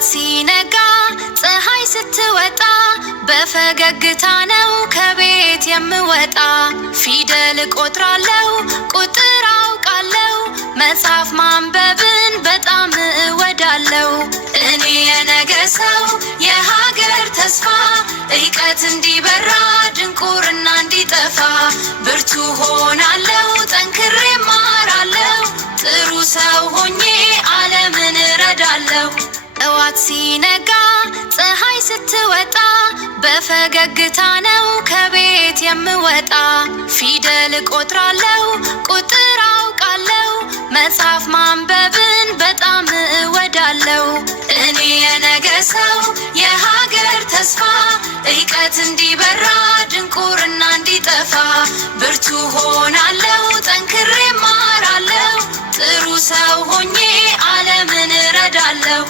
ጠዋት ሲነጋ ፀሐይ ስትወጣ በፈገግታ ነው ከቤት የምወጣ። ፊደል ቆጥራለሁ ቁጥር አውቃለሁ መጽሐፍ ማንበብን በጣም እወዳለሁ። እኔ የነገ ሰው የሀገር ተስፋ እውቀት እንዲበራ ድንቁርና እንዲጠፋ ብርቱ ሆናለሁ ጠንክሬ እማራለሁ ጥሩ ሰው ሆኜ ዓለምን እረዳለሁ። ጠዋት ሲነጋ ፀሐይ ስትወጣ በፈገግታ ነው ከቤት የምወጣ። ፊደል ቆጥራለሁ ቁጥር አውቃለሁ መጽሐፍ ማንበብን በጣም እወዳለሁ። እኔ የነገ ሰው የሀገር ተስፋ እውቀት እንዲበራ ድንቁርና እንዲጠፋ ብርቱ ሆናለሁ ጠንክሬ እማራለሁ ጥሩ ሰው ሆኜ ዓለምን እረዳለሁ።